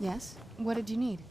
Yes? What did you need?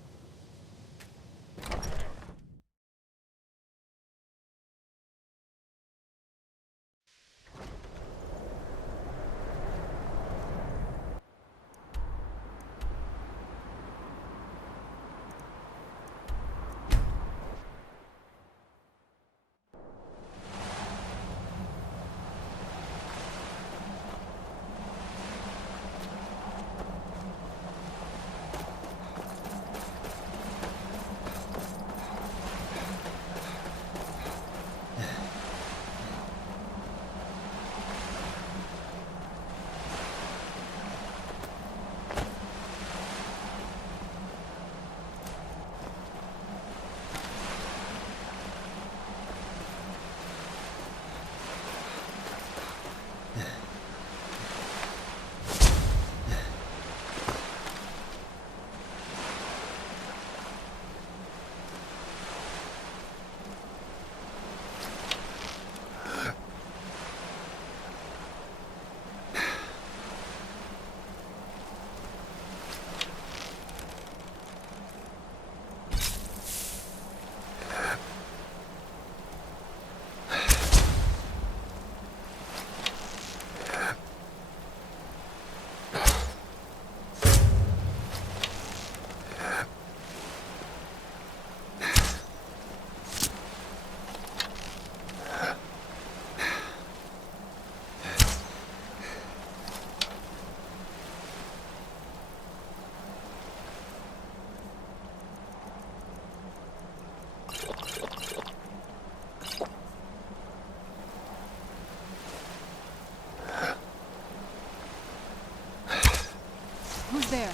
Who's there?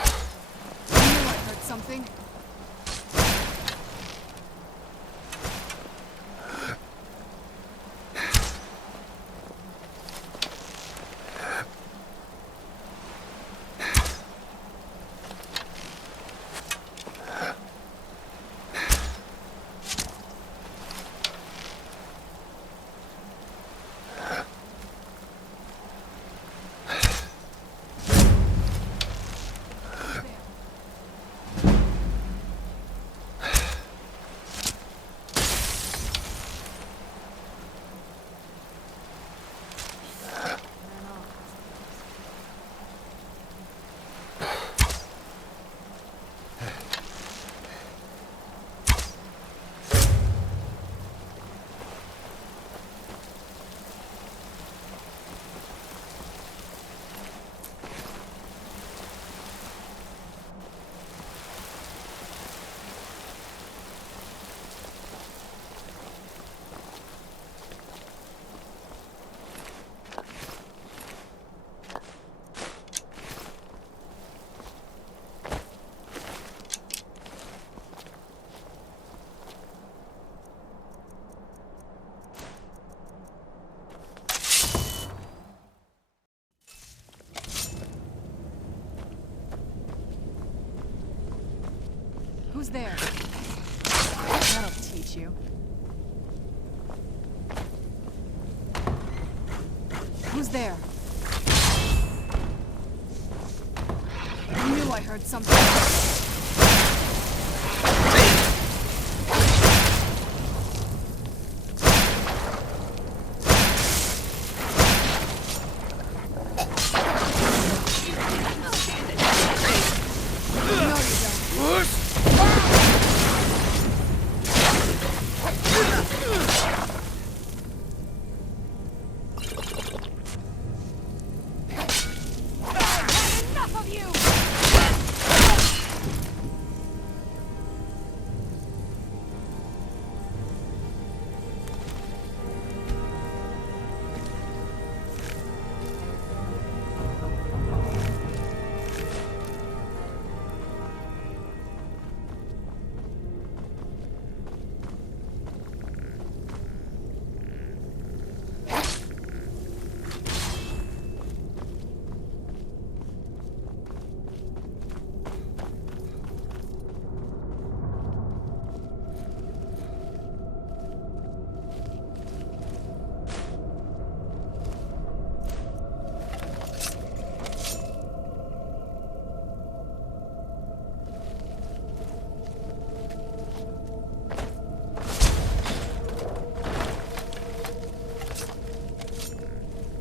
I knew I heard something. Who's there? That'll teach you. Who's there? I knew I heard something.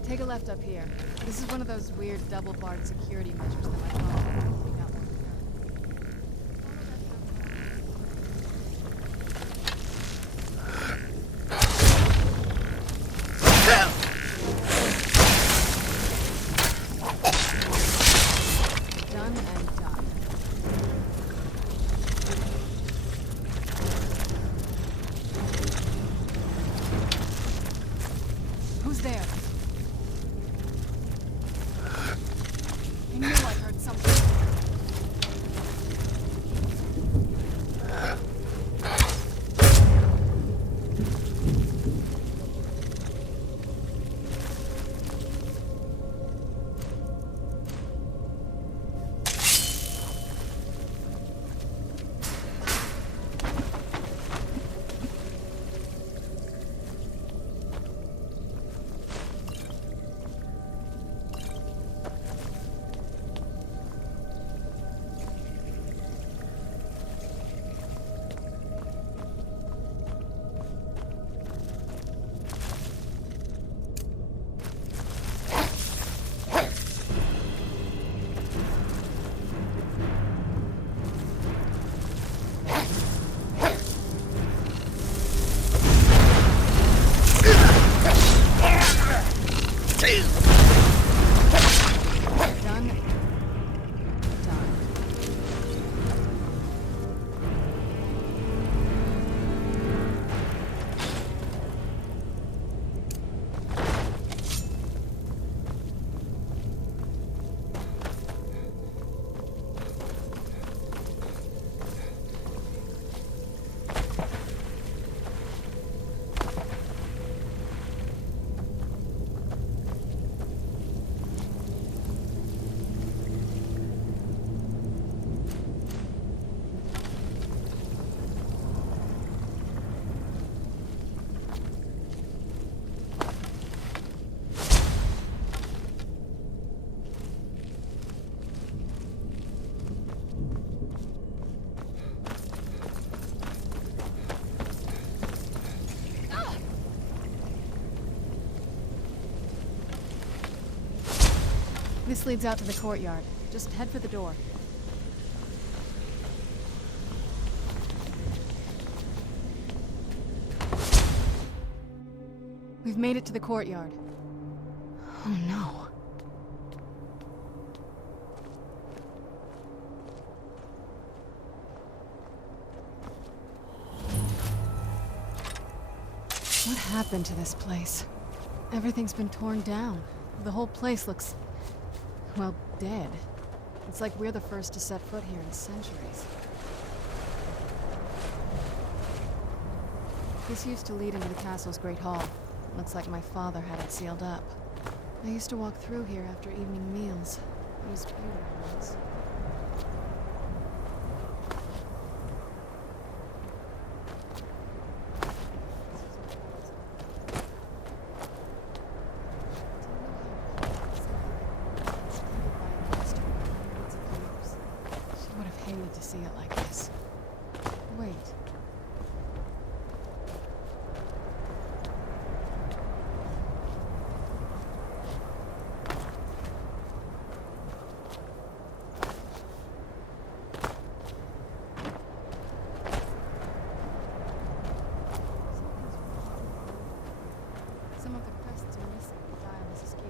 Take a left up here. This is one of those weird double-barred security measures that my father probably got one done and done. Who's there? I knew I heard something. Done. Done. This leads out to the courtyard. Just head for the door. We've made it to the courtyard. Oh no. What happened to this place? Everything's been torn down. The whole place looks, well, dead. It's like we're the first to set foot here in centuries. This used to lead into the castle's great hall. Looks like my father had it sealed up. I used to walk through here after evening meals. It was beautiful once. To see it like this. Wait. Some of the crests are missing. The dial is askew.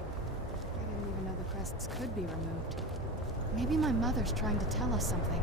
I didn't even know the crests could be removed. Maybe my mother's trying to tell us something.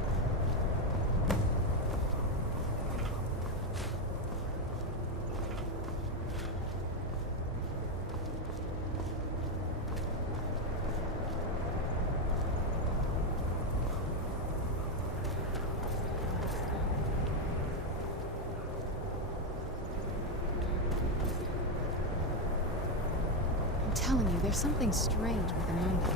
I'm telling you, there's something strange with the moonlight.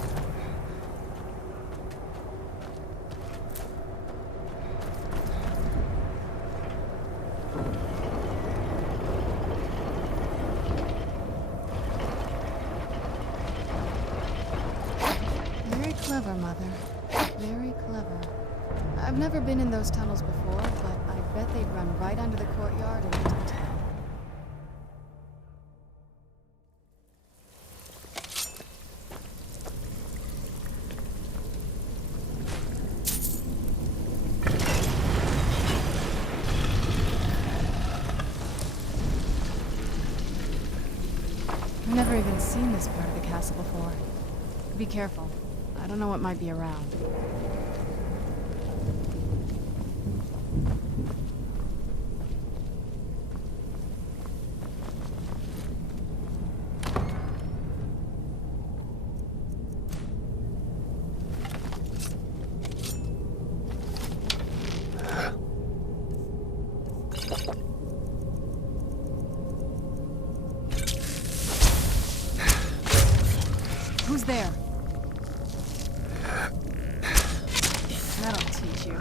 Very clever, Mother. Very clever. I've never been in those tunnels before, but I bet they'd run right under the courtyard and into the town. I've never even seen this part of the castle before. Be careful. I don't know what might be around. Who's there? That'll teach you.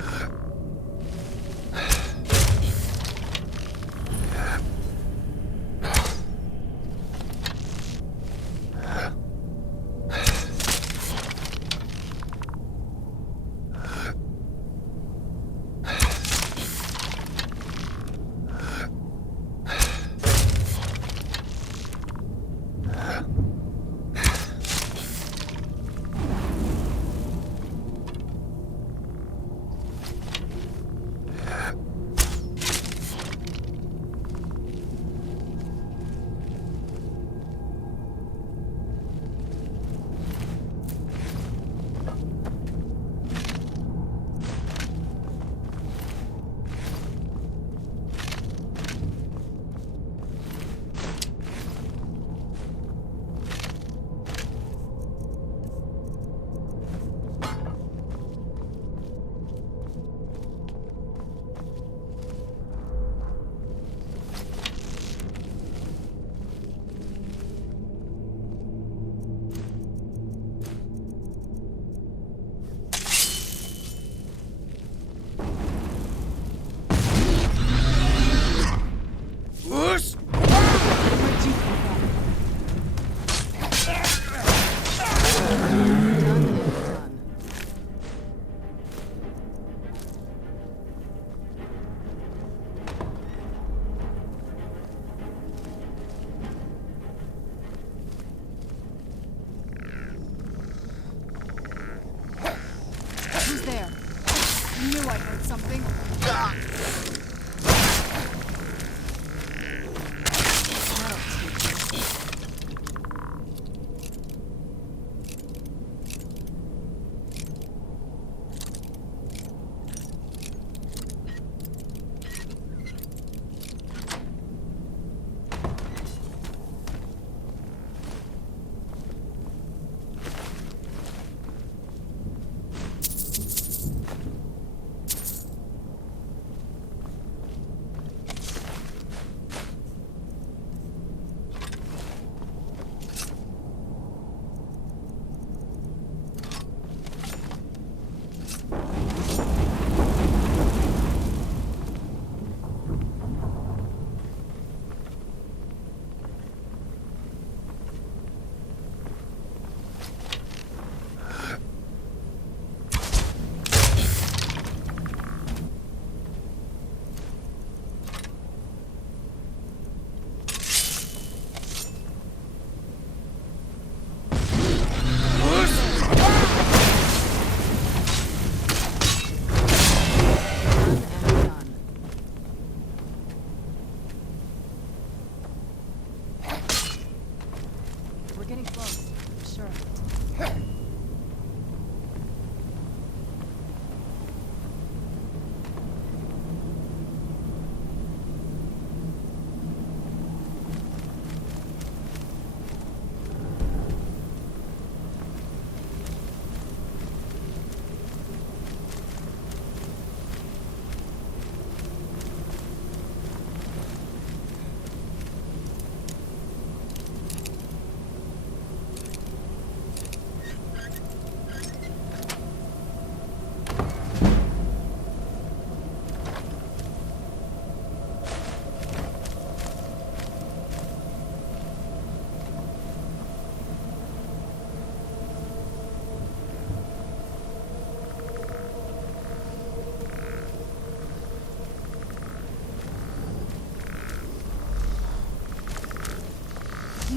Who's there? I knew I heard something.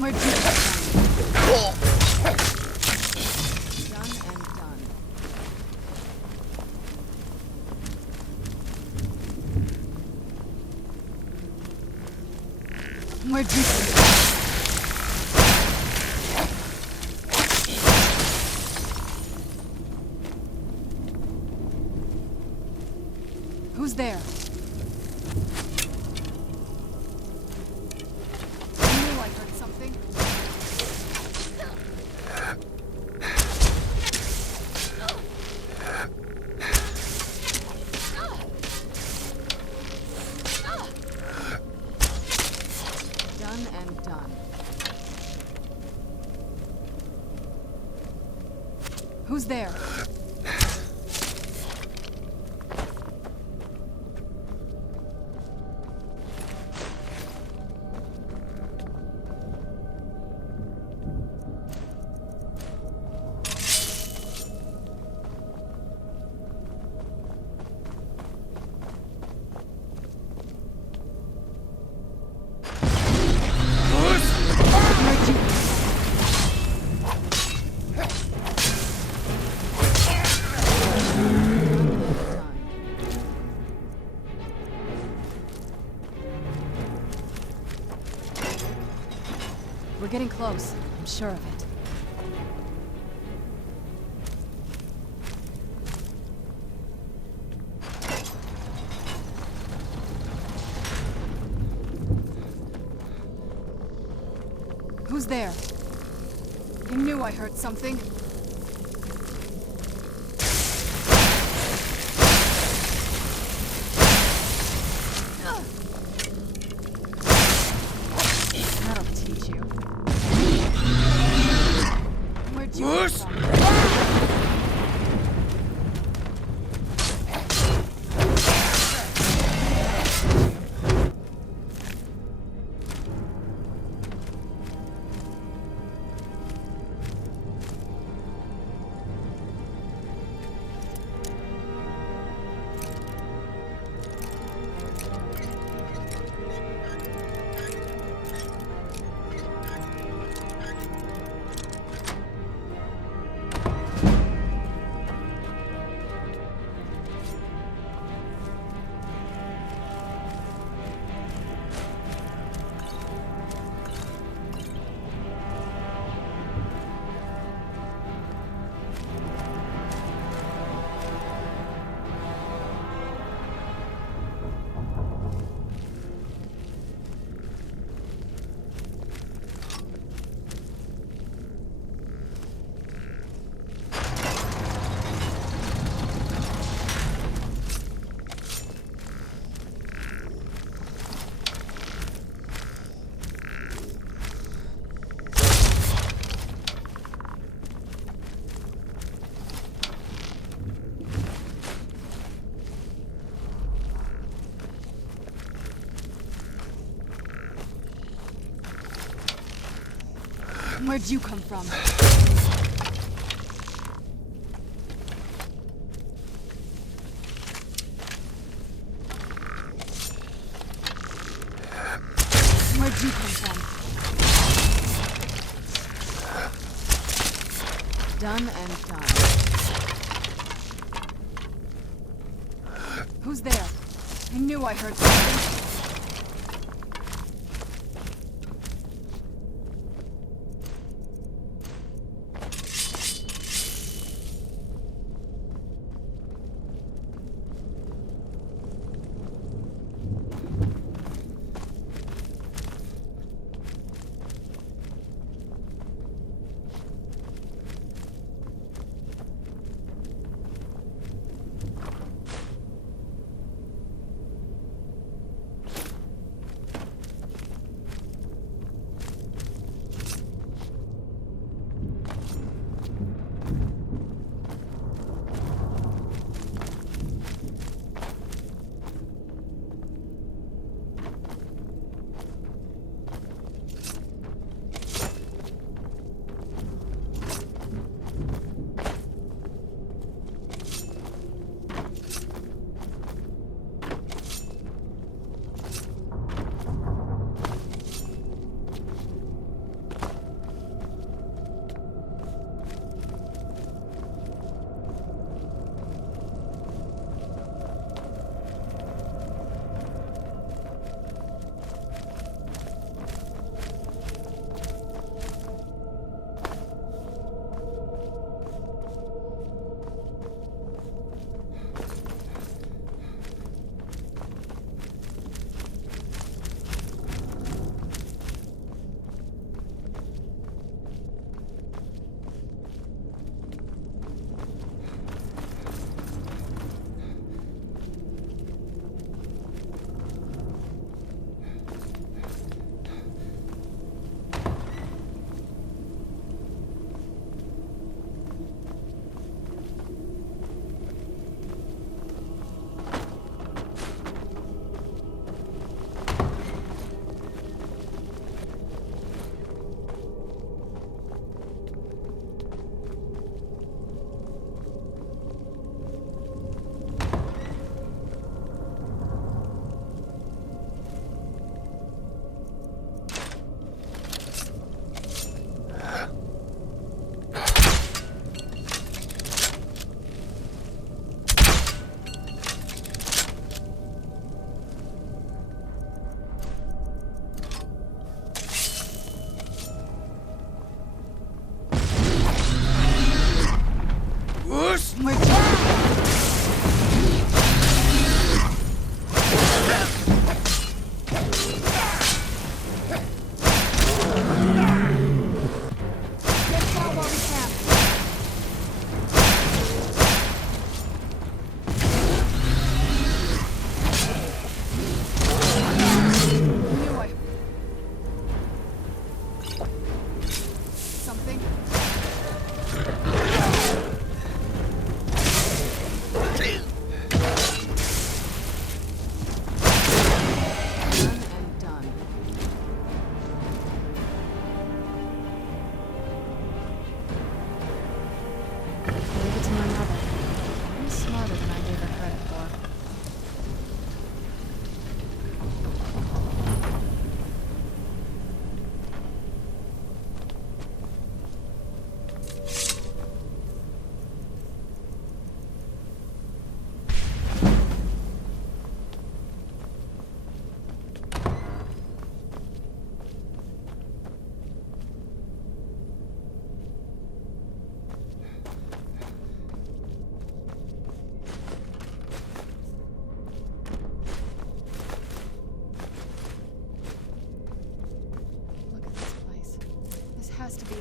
We're done. Done and done. We're done. Who's there? I knew I heard something. Done and done. Who's there? We're getting close. I'm sure of it. Who's there? I knew I heard something. That'll teach you. Where'd you come from? Where'd you come from? Where'd you come from? Done and done. Who's there? I knew I heard something.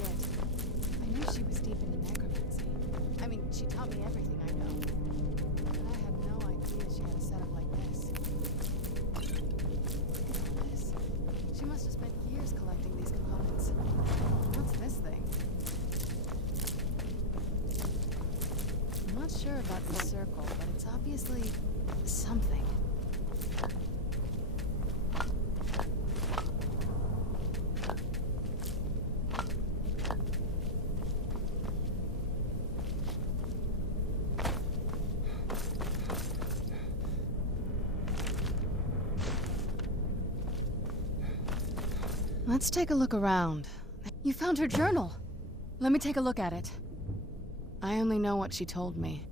it. I knew she was deep into necromancy. I mean, she taught me everything I know. But I had no idea she had a setup like this. Look at all this. She must have spent years collecting these components. What's this thing? I'm not sure about the circle, but it's obviously something. Let's take a look around. You found her journal! Let me take a look at it. I only know what she told me.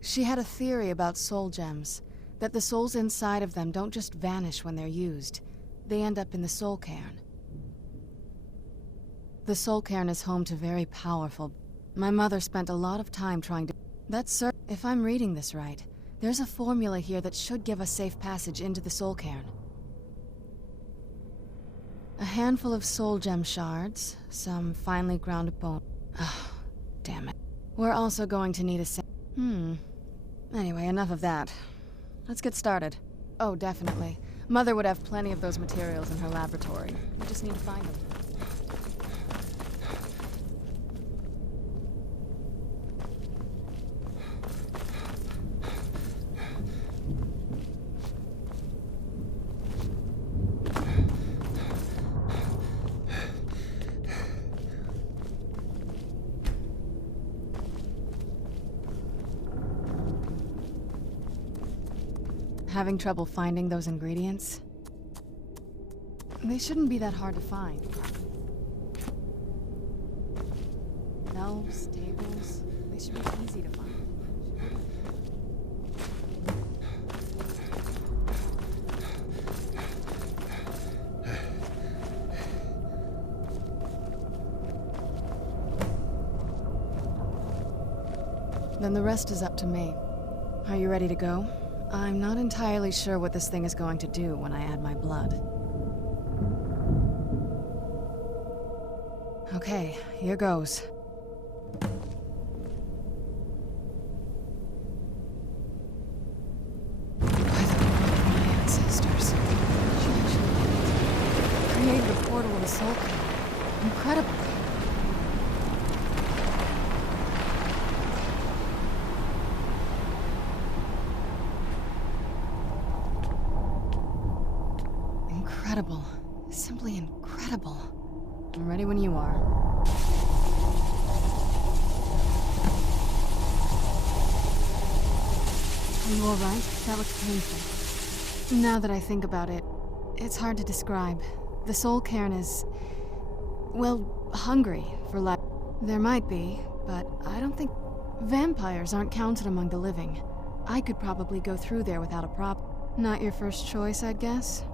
She had a theory about soul gems, that the souls inside of them don't just vanish when they're used. They end up in the soul cairn. The soul cairn is home to very powerful... My mother spent a lot of time trying to... If I'm reading this right, there's a formula here that should give us safe passage into the soul cairn. A handful of soul gem shards, some finely ground bone... Oh, damn it. We're also going to need a Anyway, enough of that. Let's get started. Oh, definitely. Mother would have plenty of those materials in her laboratory. We just need to find them. Having trouble finding those ingredients? They shouldn't be that hard to find. Elves, tables, they should be easy to find. Then the rest is up to me. Are you ready to go? I'm not entirely sure what this thing is going to do when I add my blood. Okay, here goes. By the blood of my ancestors. She actually created a portal of the soul cairn. Incredible. Incredible. Simply incredible. I'm ready when you are. Are you alright? That looks painful. Now that I think about it, it's hard to describe. The soul cairn is... well, hungry for life. There might be, but I don't think... Vampires aren't counted among the living. I could probably go through there without a problem. Not your first choice, I'd guess?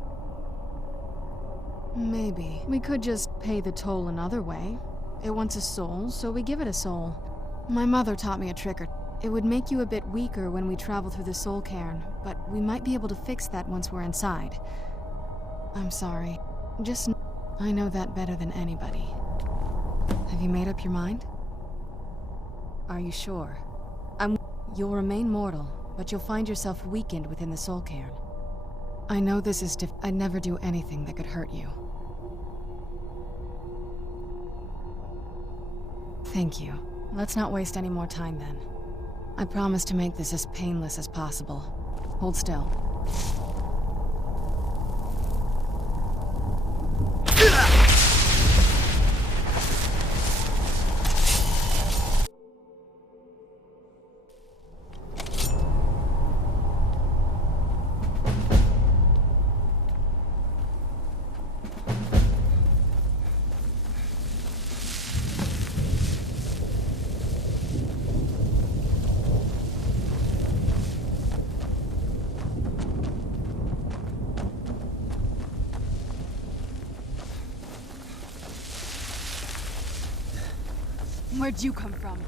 Maybe. We could just pay the toll another way. It wants a soul, so we give it a soul. My mother taught me a trick or... It would make you a bit weaker when we travel through the soul cairn, but we might be able to fix that once we're inside. I'm sorry. Just... I know that better than anybody. Have you made up your mind? Are you sure? You'll remain mortal, but you'll find yourself weakened within the soul cairn. I know this is I'd never do anything that could hurt you. Thank you. Let's not waste any more time then. I promise to make this as painless as possible. Hold still. Where'd you come from?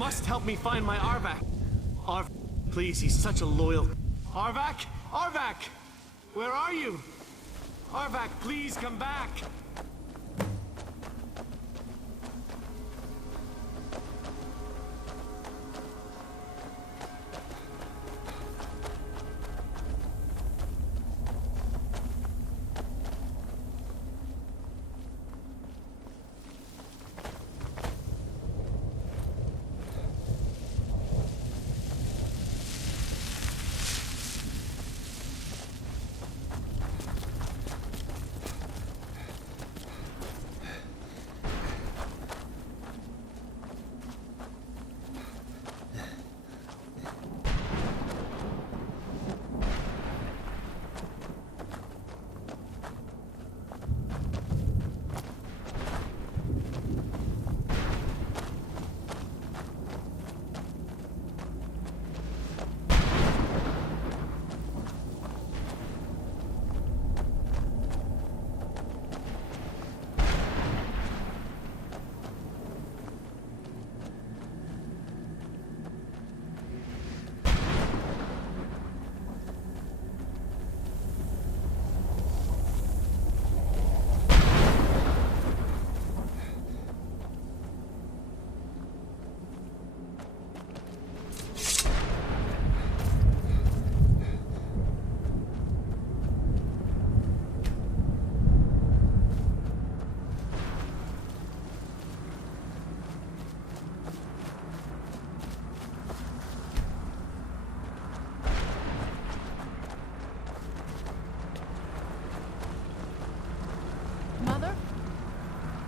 must help me find my Arvak. Please, he's such a loyal... Arvak? Arvak! Where are you? Arvak, please come back!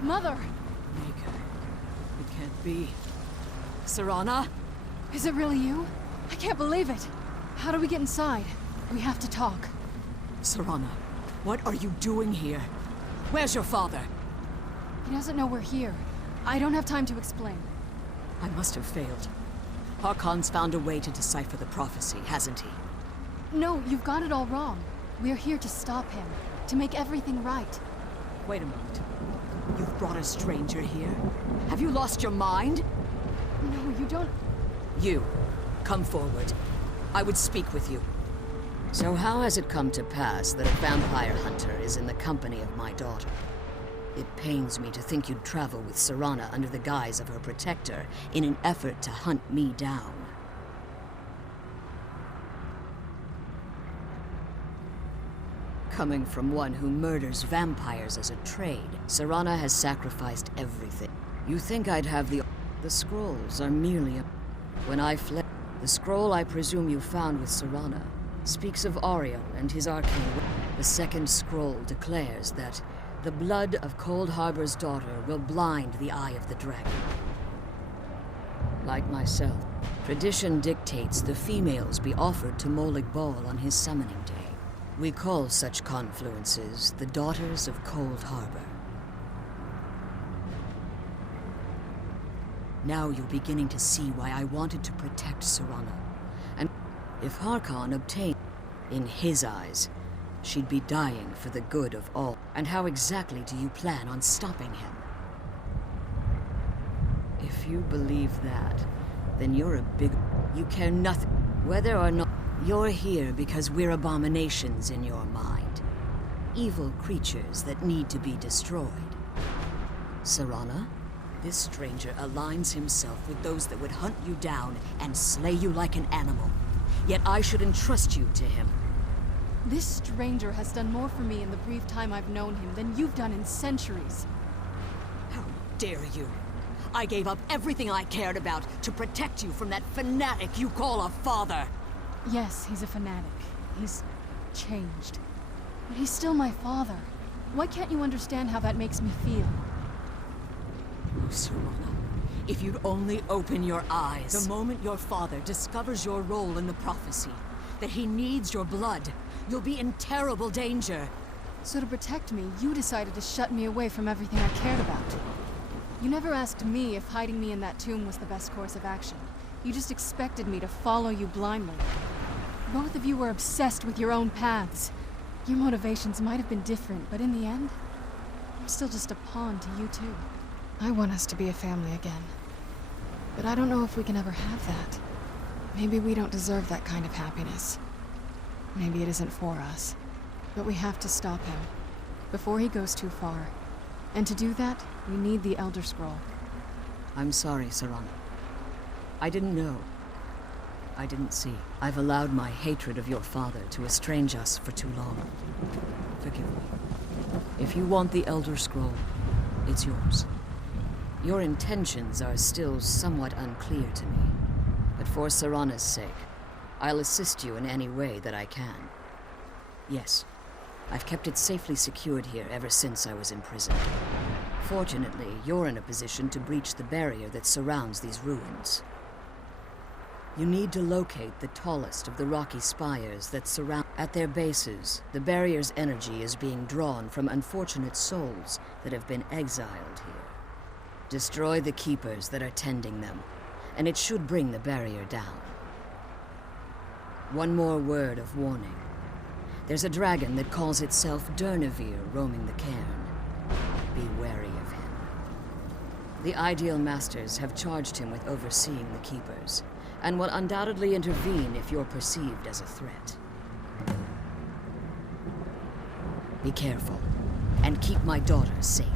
Mother! Mika, it can't be. Serana? Is it really you? I can't believe it. How do we get inside? We have to talk. Serana, what are you doing here? Where's your father? He doesn't know we're here. I don't have time to explain. I must have failed. Harkon's found a way to decipher the prophecy, hasn't he? No, you've got it all wrong. We're here to stop him, to make everything right. Wait a moment. You've brought a stranger here? Have you lost your mind? No, you don't... You, come forward. I would speak with you. So how has it come to pass that a vampire hunter is in the company of my daughter? It pains me to think you'd travel with Serana under the guise of her protector in an effort to hunt me down. Coming from one who murders vampires as a trade, Serana has sacrificed everything. You think I'd have the... The scrolls are merely a... When I fled... The scroll I presume you found with Serana speaks of Ariel and his arcane... The second scroll declares that the blood of Cold Harbor's daughter will blind the eye of the dragon. Like myself, tradition dictates the females be offered to Molig Bal on his summoning day. We call such confluences the Daughters of Cold Harbor. Now you're beginning to see why I wanted to protect Serana. And if Harkon obtained, in his eyes, she'd be dying for the good of all. And how exactly do you plan on stopping him? If you believe that, then you're a big... You care nothing. Whether or not... You're here because we're abominations in your mind. Evil creatures that need to be destroyed. Serana, this stranger aligns himself with those that would hunt you down and slay you like an animal. Yet I should entrust you to him. This stranger has done more for me in the brief time I've known him than you've done in centuries. How dare you? I gave up everything I cared about to protect you from that fanatic you call a father. Yes, he's a fanatic. He's changed. But he's still my father. Why can't you understand how that makes me feel? Oh, Serana, if you'd only open your eyes. The moment your father discovers your role in the prophecy, that he needs your blood, you'll be in terrible danger. So to protect me, you decided to shut me away from everything I cared about. You never asked me if hiding me in that tomb was the best course of action. You just expected me to follow you blindly. Both of you were obsessed with your own paths. Your motivations might have been different, but in the end, I'm still just a pawn to you two. I want us to be a family again. But I don't know if we can ever have that. Maybe we don't deserve that kind of happiness. Maybe it isn't for us. But we have to stop him, before he goes too far. And to do that, we need the Elder Scroll. I'm sorry, Serana. I didn't know. I didn't see. I've allowed my hatred of your father to estrange us for too long. Forgive me. If you want the Elder Scroll, it's yours. Your intentions are still somewhat unclear to me, but for Serana's sake, I'll assist you in any way that I can. Yes, I've kept it safely secured here ever since I was imprisoned. Fortunately, you're in a position to breach the barrier that surrounds these ruins. You need to locate the tallest of the rocky spires that surround... At their bases, the barrier's energy is being drawn from unfortunate souls that have been exiled here. Destroy the keepers that are tending them, and it should bring the barrier down. One more word of warning. There's a dragon that calls itself Durnevere roaming the cairn. Be wary of him. The Ideal Masters have charged him with overseeing the keepers, and will undoubtedly intervene if you're perceived as a threat. Be careful, and keep my daughter safe.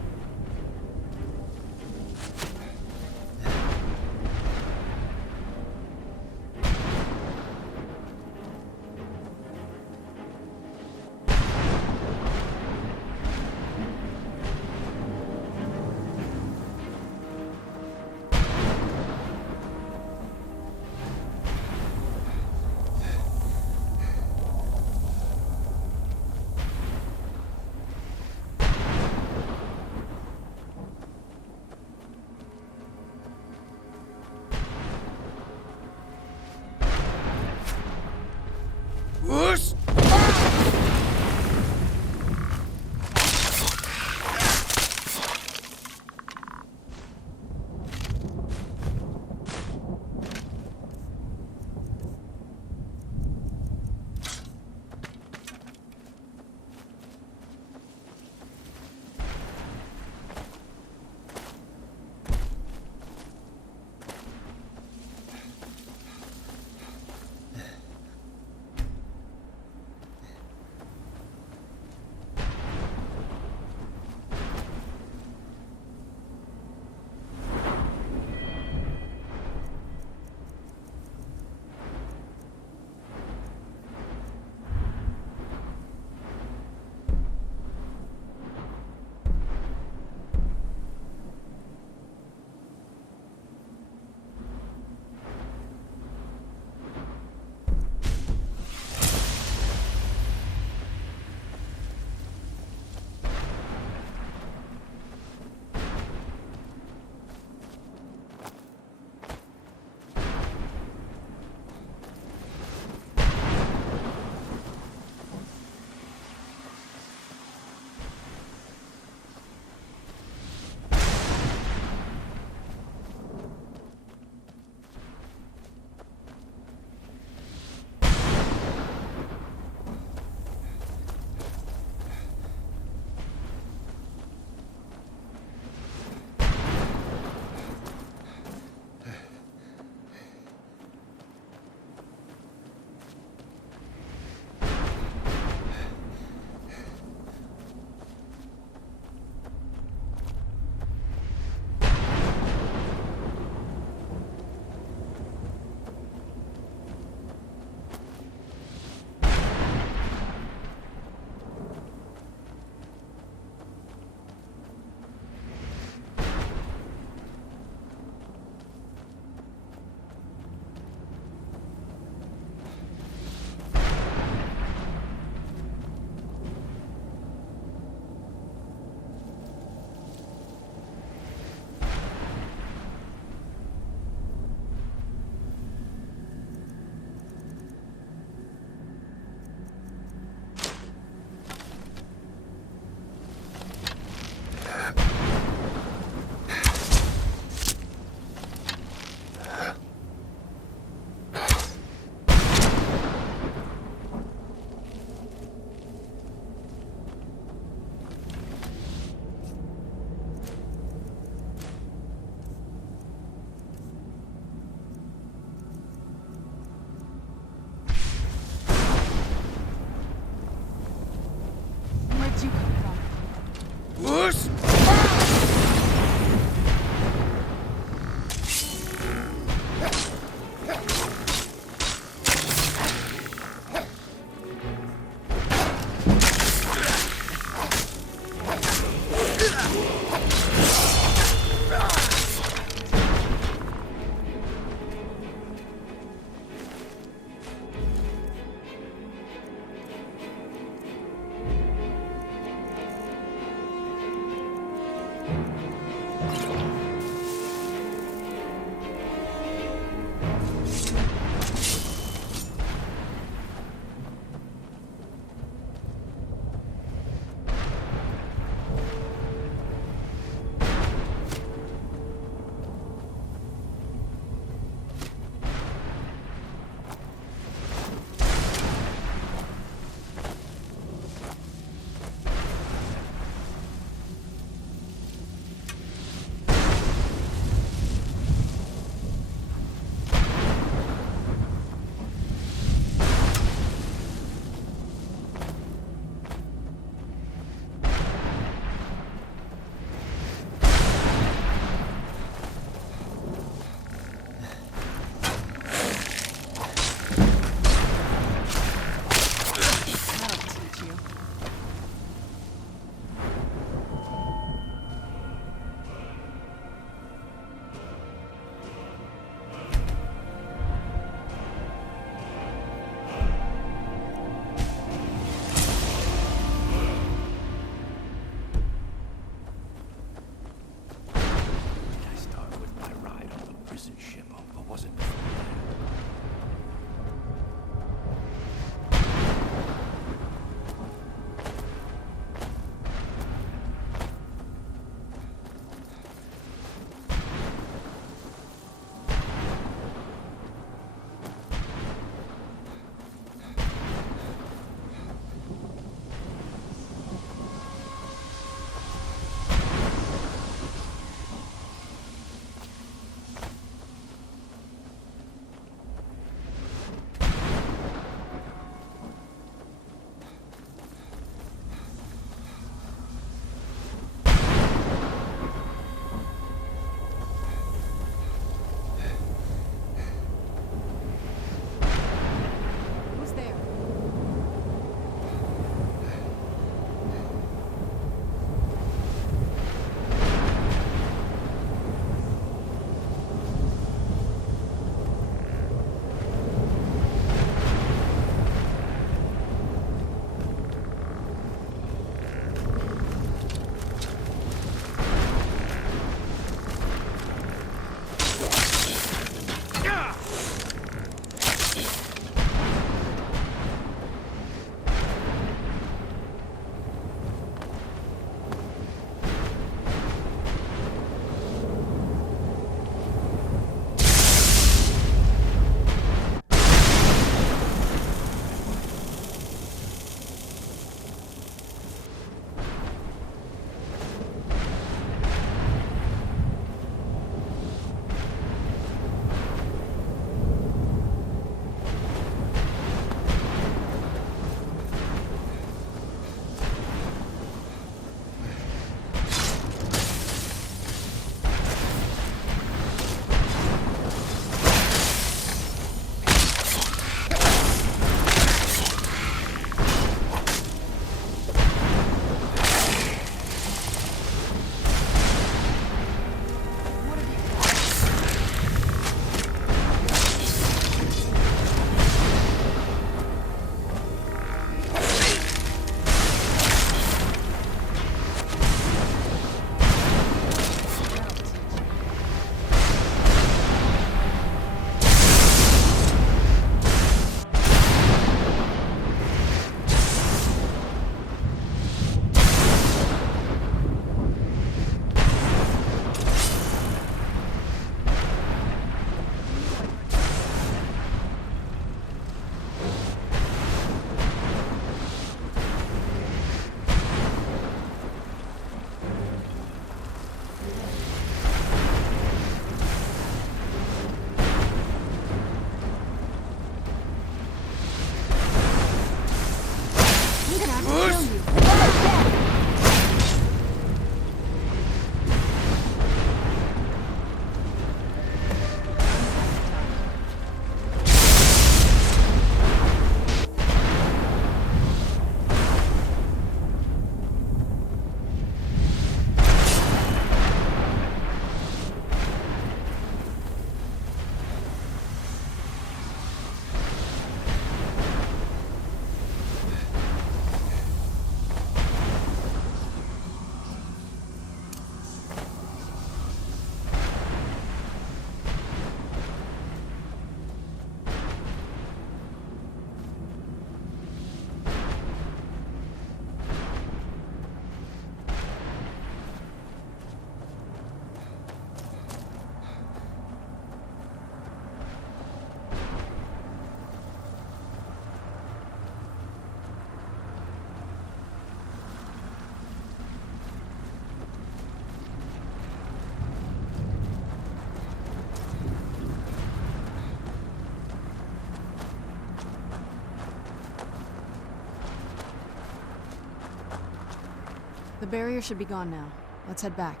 The barrier should be gone now. Let's head back.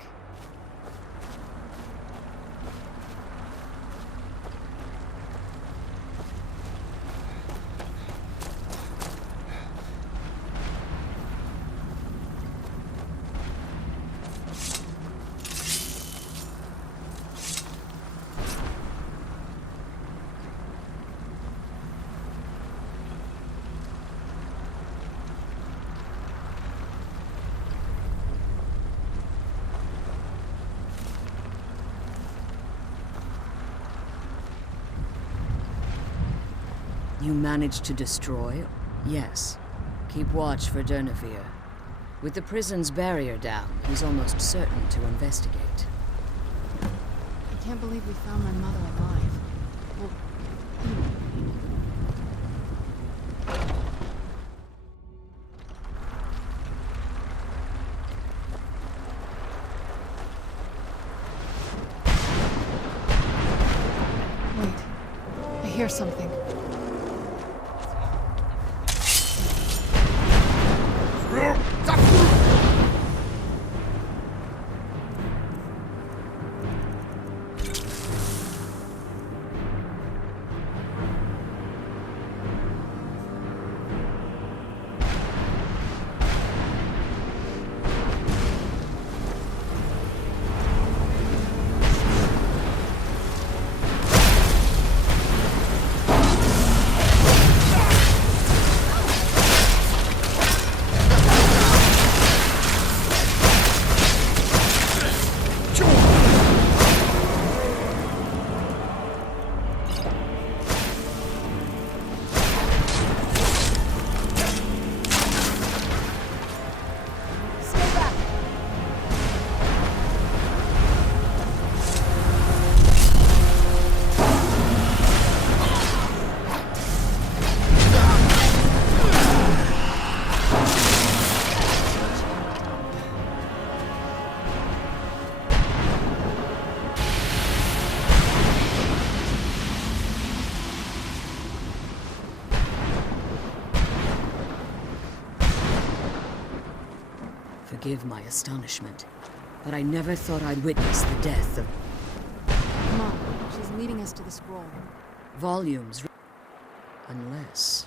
You managed to destroy? Yes. Keep watch for Durnevere. With the prison's barrier down, he's almost certain to investigate. I can't believe we found my mother alive. Well, wait. I hear something. Forgive my astonishment, but I never thought I'd witness the death of Come on. She's leading us to the scroll. volumes. Unless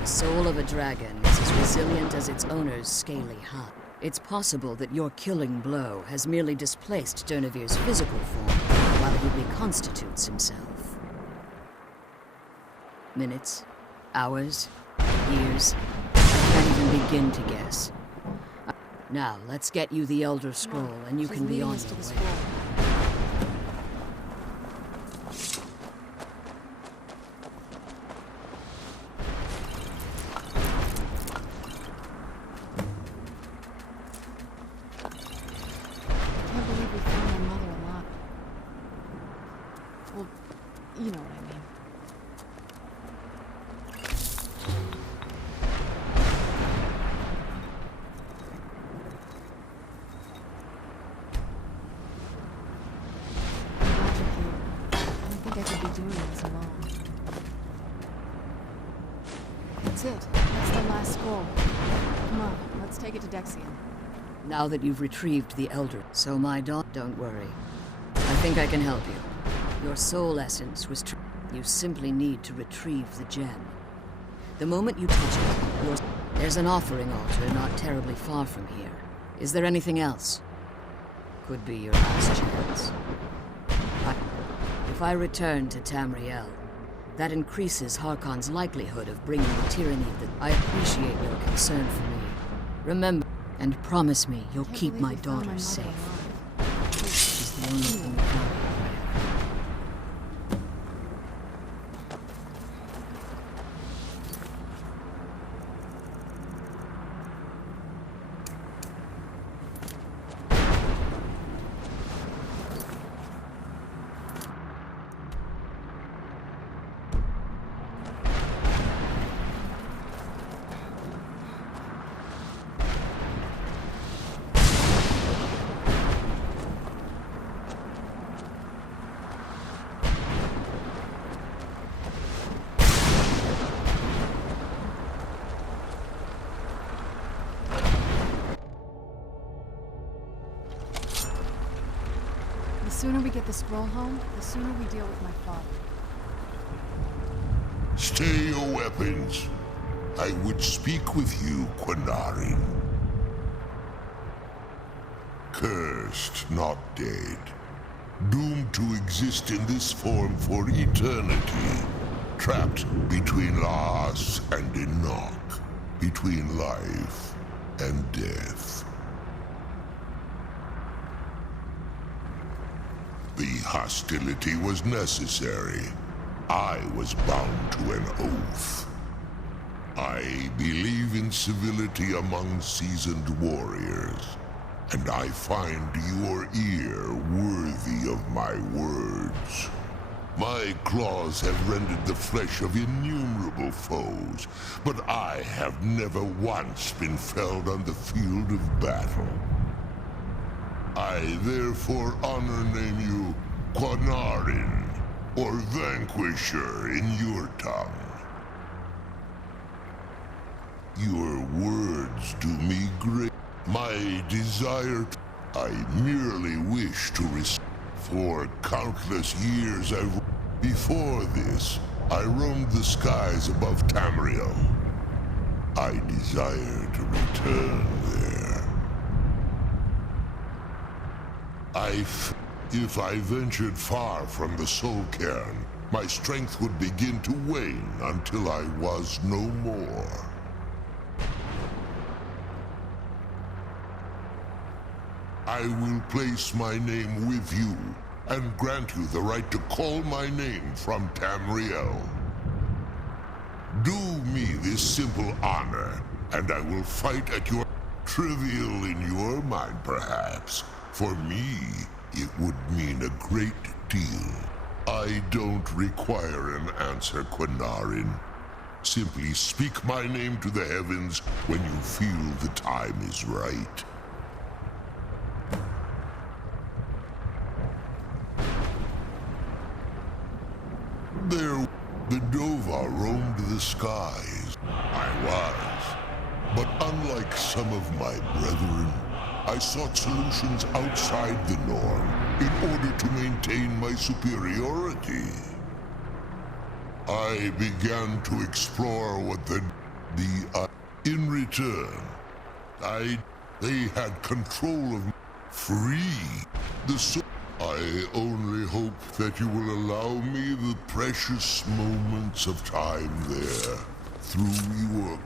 the soul of a dragon is as resilient as its owner's scaly hide. It's possible that your killing blow has merely displaced Durnevere's physical form while he reconstitutes himself. Minutes, hours, years. I can't even begin to guess. Now, let's get you the Elder Scroll, and you She's can be leading on us to your the way. scroll. I can't believe we found my mother alive. Well, you know what I mean. I could be doing this alone. That's it. That's the last scroll. Come on, let's take it to Dexian. Now that you've retrieved the Elder, so my daughter, don't worry. I think I can help you. Your soul essence was you simply need to retrieve the gem. The moment you touch it, there's an offering altar not terribly far from here. Is there anything else? Could be your last chance. If I return to Tamriel, that increases Harkon's likelihood of bringing the tyranny that I appreciate your concern for me. Remember, and promise me you'll Can't keep believe my we found daughter mother safe. alive. She's the only thing that matters. sooner we get the scroll home, the sooner we deal with my father. Stay your weapons. I would speak with you, Quinarin. Cursed, not dead. Doomed to exist in this form for eternity. Trapped between Laas and Enoch. Between life and death. The hostility was necessary. I was bound to an oath. I believe in civility among seasoned warriors, and I find your ear worthy of my words. My claws have rendered the flesh of innumerable foes, but I have never once been felled on the field of battle. I therefore honor name you Quinarin, or Vanquisher in your tongue. Your words do me great. My desire I merely wish to for countless years Before this, I roamed the skies above Tamriel. I desire to return there. If I ventured far from the soul cairn, my strength would begin to wane until I was no more. I will place my name with you, and grant you the right to call my name from Tamriel. Do me this simple honor, and I will fight at your... Trivial in your mind, perhaps. For me, it would mean a great deal. I don't require an answer, Quinarin. Simply speak my name to the heavens when you feel the time is right. There, the Dova roamed the skies. I was. But unlike some of my brethren, I sought solutions outside the norm in order to maintain my superiority. I began to explore what in return, they had control of free the I only hope that you will allow me the precious moments of time there through your